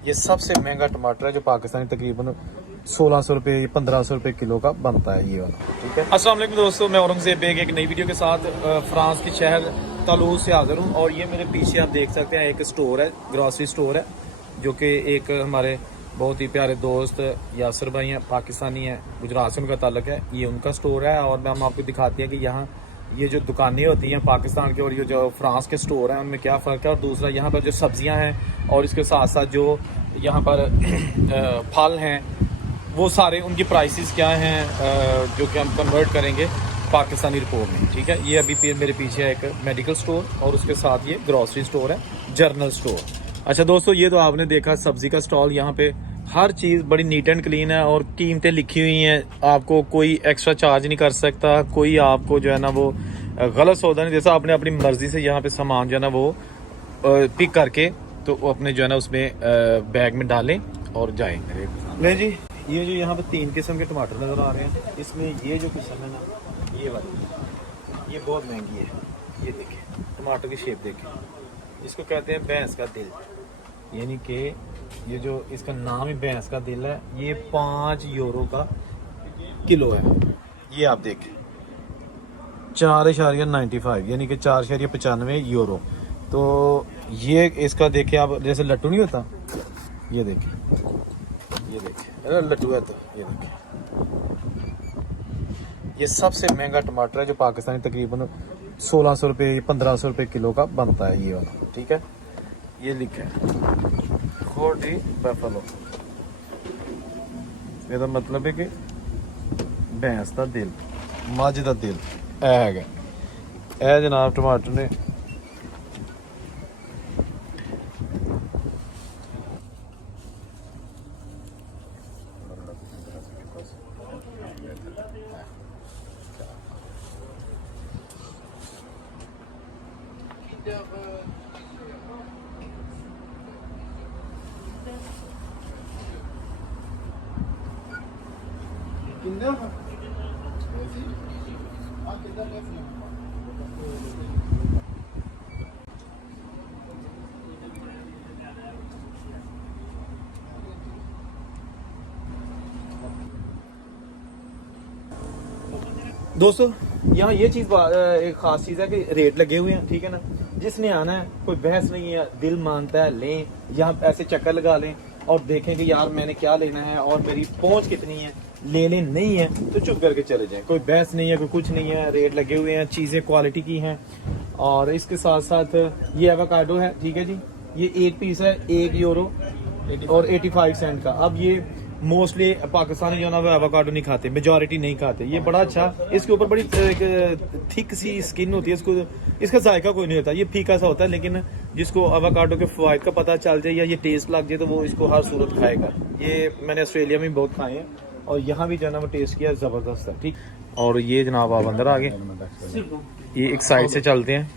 ये सबसे महंगा टमाटर है जो पाकिस्तानी तकरीबन 1600 रुपये 1500 रुपये किलो का बनता है ये वाला। ठीक है, अस्सलाम वालेकुम दोस्तों, मैं औरंगजेब बेग एक नई वीडियो के साथ फ्रांस के शहर तलूज़ से हाजिर हूँ। और ये मेरे पीछे आप देख सकते हैं एक स्टोर है, ग्रॉसरी स्टोर है, जो कि एक हमारे बहुत ही प्यारे दोस्त यासर भाई हैं, पाकिस्तानी हैं, गुजरात से उनका ताल्लुक है। ये उनका स्टोर है और हम आपको दिखाते हैं कि यहाँ ये जो दुकानें होती हैं पाकिस्तान के और ये जो फ्रांस के स्टोर हैं उनमें क्या फ़र्क है। और दूसरा यहाँ पर जो सब्जियाँ हैं और इसके साथ साथ जो यहाँ पर फल हैं वो सारे उनकी प्राइसेस क्या हैं, जो कि हम कन्वर्ट करेंगे पाकिस्तानी रिपोर्ट में। ठीक है, ये अभी मेरे पीछे है एक मेडिकल स्टोर और उसके साथ ये ग्रॉसरी स्टोर है, जर्नल स्टोर। अच्छा दोस्तों, ये तो आपने देखा सब्जी का स्टॉल। यहाँ पे हर चीज़ बड़ी नीट एंड क्लीन है और कीमतें लिखी हुई हैं। आपको कोई एक्स्ट्रा चार्ज नहीं कर सकता, कोई आपको जो है ना वो गलत सौदा नहीं। जैसा आपने अपनी मर्जी से यहाँ पे सामान जो है ना वो पिक करके तो अपने जो है ना उसमें बैग में डालें और जाएं। ले जी, ये जो यहाँ पे 3 किस्म के टमाटर नज़र आ रहे हैं, इसमें ये जो किस्म है ना ये वाली, ये बहुत महंगी है। ये देखें टमाटर की शेप देखें, इसको कहते हैं भैंस का दिल, यानी कि ये जो इसका नाम ही भैंस का दिल है। ये 5 यूरो का किलो है। ये आप देखें 4.95 यानी कि 4.95 यूरो। तो ये इसका देखें आप, जैसे लट्टू नहीं होता, ये देखें, ये देखें लट्टू है। तो ये देखें, ये सबसे महंगा टमाटर है जो पाकिस्तानी तकरीबन 1600 रुपये 1500 रुपये किलो का बनता है ये वाला। ठीक है, ये लिखा है खोटी बैफलो, ਇਹਦਾ मतलब है कि भैंस का दिल, मझ का दिल है। ए जनाब टमाटर ने दोस्तों यहाँ ये चीज़ एक ख़ास चीज़ है कि रेट लगे हुए हैं। ठीक है ना, जिसने आना है कोई बहस नहीं है, दिल मानता है लें, यहाँ ऐसे चक्कर लगा लें और देखें कि यार मैंने क्या लेना है और मेरी पहुँच कितनी है, ले लें, नहीं है तो चुप करके चले जाएं। कोई बहस नहीं है, कोई कुछ नहीं है, रेट लगे हुए हैं, चीज़ें क्वालिटी की हैं। और इसके साथ साथ ये एवोकाडो है। ठीक है जी, ये एक पीस है 1 यूरो और 85 सेंट का। अब ये मोस्टली पाकिस्तानी जो है ना वो एवोकाडो नहीं खाते, मेजॉरिटी नहीं खाते। ये बड़ा अच्छा, इसके ऊपर बड़ी थिक सी स्किन होती है, इसको इसका जायका कोई नहीं होता, ये फीका सा होता है। लेकिन जिसको एवोकाडो के फवाइद का पता चल जाए या ये टेस्ट लग जाए तो वो इसको हर सूरत खाएगा। ये मैंने ऑस्ट्रेलिया में बहुत खाए हैं और यहाँ भी जो है ना वो टेस्ट किया, ज़बरदस्त है। ठीक, और ये जनाब आप अंदर आ गए, ये एक साइड से चलते हैं।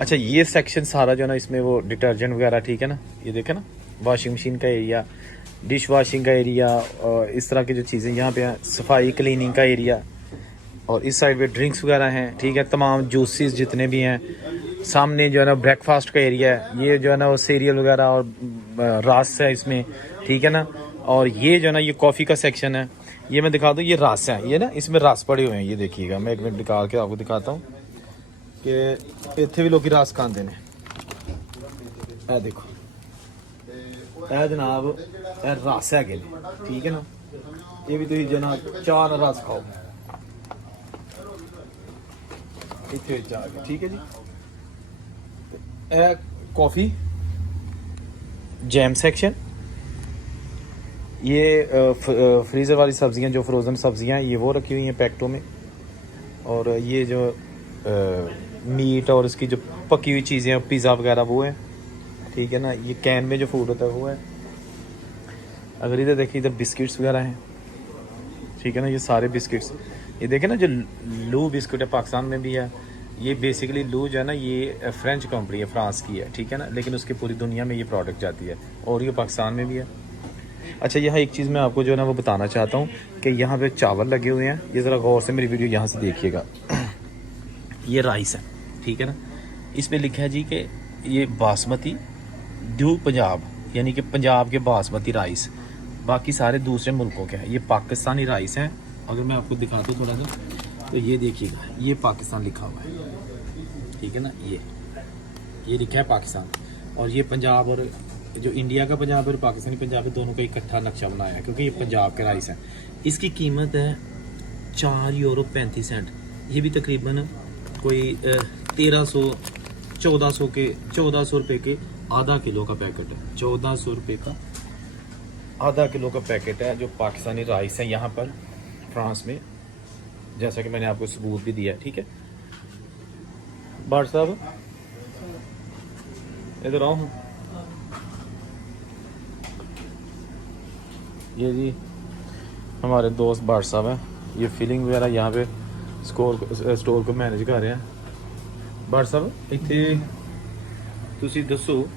अच्छा, ये सेक्शन सारा जो है ना इसमें वो डिटर्जेंट वगैरह, ठीक है ना, ये देखे ना, वॉशिंग मशीन का एरिया, डिश वॉशिंग का एरिया और इस तरह की जो चीज़ें यहाँ पे हैं, सफाई क्लीनिंग का एरिया। और इस साइड पे ड्रिंक्स वगैरह हैं। ठीक है, तमाम जूसेस जितने भी हैं। सामने जो है ना ब्रेकफास्ट का एरिया है, ये जो है ना वो सीरियल वगैरह और रस है इसमें। ठीक है ना, और ये जो है ना ये कॉफ़ी का सेक्शन है। ये मैं दिखा दूँ, ये रस है, ये ना इसमें रस पड़े हुए हैं। ये देखिएगा, मैं एक मिनट निकाल के आपको दिखाता हूँ कि इतने भी लोग रस खाते हैं। ए देखो ए जनाब, ए रस है गए। ठीक है ना, ये भी तुम जनाब चार रस खाओ इतने जाके। ठीक है जी, ए कॉफ़ी जैम सेक्शन, ये फ्रीज़र वाली सब्जियां जो फ्रोज़न सब्जियां हैं ये वो रखी हुई हैं पैकेटों में। और ये जो मीट और इसकी जो पकी हुई चीज़ें पिज़्ज़ा वगैरह वो है। ठीक है ना, ये कैन में जो फूड होता है वो है। अगर इधर देखिए, इधर बिस्किट्स वगैरह हैं। ठीक है ना, ये सारे बिस्किट्स, ये देखें ना जो लू बिस्किट है पाकिस्तान में भी है। ये बेसिकली लू जो है ना ये फ्रेंच कंपनी है, फ्रांस की है। ठीक है ना, लेकिन उसकी पूरी दुनिया में ये प्रोडक्ट जाती है और ये पाकिस्तान में भी है। अच्छा, यहाँ एक चीज़ मैं आपको जो है ना वो बताना चाहता हूँ कि यहाँ पे चावल लगे हुए हैं। ये ज़रा गौर से मेरी वीडियो यहाँ से देखिएगा। ये राइस है, ठीक है ना, इस पर लिखा है जी कि ये बासमती ड्यू पंजाब यानी कि पंजाब के बासमती राइस, बाकी सारे दूसरे मुल्कों के हैं। ये पाकिस्तानी राइस हैं। अगर मैं आपको दिखाता हूँ थोड़ा सा, तो ये देखिएगा, ये पाकिस्तान लिखा हुआ है, ठीक है ना, ये लिखा है पाकिस्तान। और ये पंजाब, और जो इंडिया का पंजाब और पाकिस्तानी पंजाब है, दोनों का इकट्ठा नक्शा बनाया है, क्योंकि ये पंजाब के राइस हैं। इसकी कीमत है €4.35। ये भी तकरीबन कोई 1400 रुपये के आधा किलो का पैकेट है। 1400 रुपये का आधा किलो का पैकेट है जो पाकिस्तानी राइस है यहाँ पर फ्रांस में, जैसा कि मैंने आपको सबूत भी दिया है, ठीक है। भाट साहब इधर आओ। ये जी हमारे दोस्त भाट साहब हैं, ये फिलिंग वगैरह यहाँ पे स्टोर को मैनेज कर रहे हैं। भाट साहब इत्थे तुसी दसो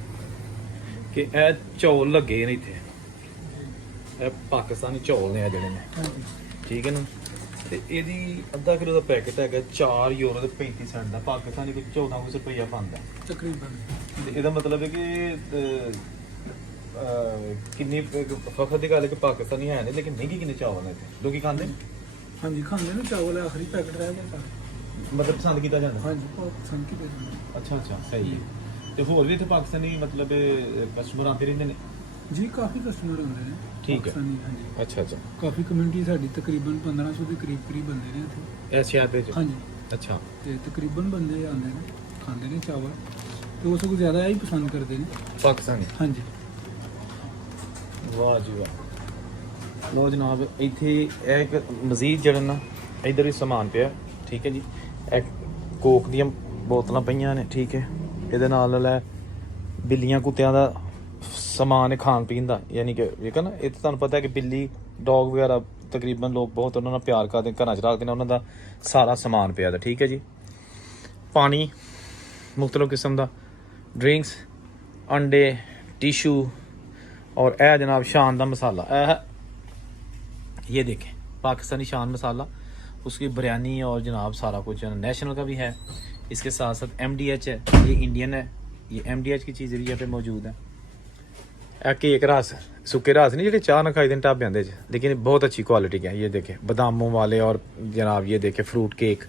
कि ए चौल लगे ने, इत्थे पाकिस्तानी चौल ने जिहड़े ने, ठीक है ना, ते एदी अद्धा किलो का पैकेट है €4.35 का। पाकिस्तानी कोई 1400 रुपया बनता तकरीबन। ਇਹਦਾ ਮਤਲਬ ਹੈ ਕਿ ਕਿੰਨੀ ਫਖਰ ਦੀ ਗੱਲ ਹੈ ਕਿ ਪਾਕਿस्तानी है नहीं, लेकिन महंगी किन्ने चावल है इत्थे लोकी खांदे। हाँ जी खांदे ने चावल, आखिरी पैकेट रह गया मतलब पसंद किया जाता। हाँ जी बहुत पसंद किया जाता। अच्छा सही है। तो होर भी इत्थे पाकिस्तानी मतलब कस्टमर आते रहंदे ने जी, काफ़ी कस्टमर होंगे ने, ठीक है। हाँ जी अच्छा काफ़ी कम्युनिटी साडी तकरीबन 1500 के करीब बंदे ने इत्थे इस शहर दे। हाँ जी अच्छा, ते तकरीबन बंदे आंदे ने, खांदे ने चावल, तो उस को ज़्यादा यही पसंद करते हैं पाकिस्तानी। हाँ जी वाह जी वाह। लो जनाब इत्थे एक मजीद जड़ा ना इधर ही समान पिया, ठीक है जी। एक कोक दी बोतलां पईयां ने, ठीक है। ਇਹਦੇ ਨਾਲ ਹੈ ਬਿੱਲੀਆਂ ਕੁੱਤਿਆਂ ਦਾ ਸਮਾਨ ਹੈ ਖਾਣ ਪੀਣ ਦਾ, ਯਾਨੀ ਕਿ ਠੀਕ ਹੈ ਨਾ। ਇਹ ਤਾਂ ਤੁਹਾਨੂੰ ਪਤਾ ਹੈ ਕਿ ਬਿੱਲੀ ਡੌਗ ਵਗੈਰਾ ਤਕਰੀਬਨ ਲੋਕ ਬਹੁਤ ਉਹਨਾਂ ਨਾਲ ਪਿਆਰ ਕਰਦੇ, ਘਰਾਂ 'ਚ ਰੱਖਦੇ ਨੇ, ਉਹਨਾਂ ਦਾ ਸਾਰਾ ਸਮਾਨ ਪਿਆ ਦਾ, ਠੀਕ ਹੈ ਜੀ। ਪਾਣੀ ਮੁxtਲਫ किस्म ਦਾ, ड्रिंक्स, अंडे, टिशू, और यह जनाब शान का मसाला, ये देखें पाकिस्तानी शान मसाला, उसकी बिरयानी और जनाब सारा कुछ नेशनल का भी है। इसके साथ साथ MDH है, ये इंडियन है, ये MDH की चीज़ एरिया पे मौजूद है। केक रस, सुके रस नहीं जो चाह ना खाई दिन ढाबे आंदे, लेकिन बहुत अच्छी क्वालिटी के हैं। ये देखें बादामों वाले, और जनाब ये देखें फ्रूट केक,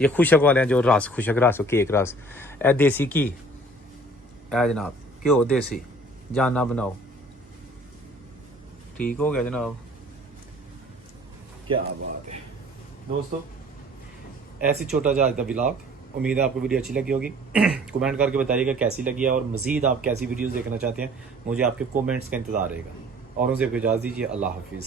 ये खुशक वाले हैं जो रस, खुशक रस केक रस। ए देसी घी है जनाब, घ्यो देसी, जाना बनाओ, ठीक हो गया जनाब, क्या बात है दोस्तों। ऐसी छोटा सा आज का व्लॉग, उम्मीद है आपको वीडियो अच्छी लगी होगी। कमेंट करके बताइएगा कैसी लगी है, और मज़ीद आप कैसी वीडियोस देखना चाहते हैं, मुझे आपके कमेंट्स का इंतज़ार रहेगा। और उनसे इजाज़त दीजिए, अल्लाह हाफिज़।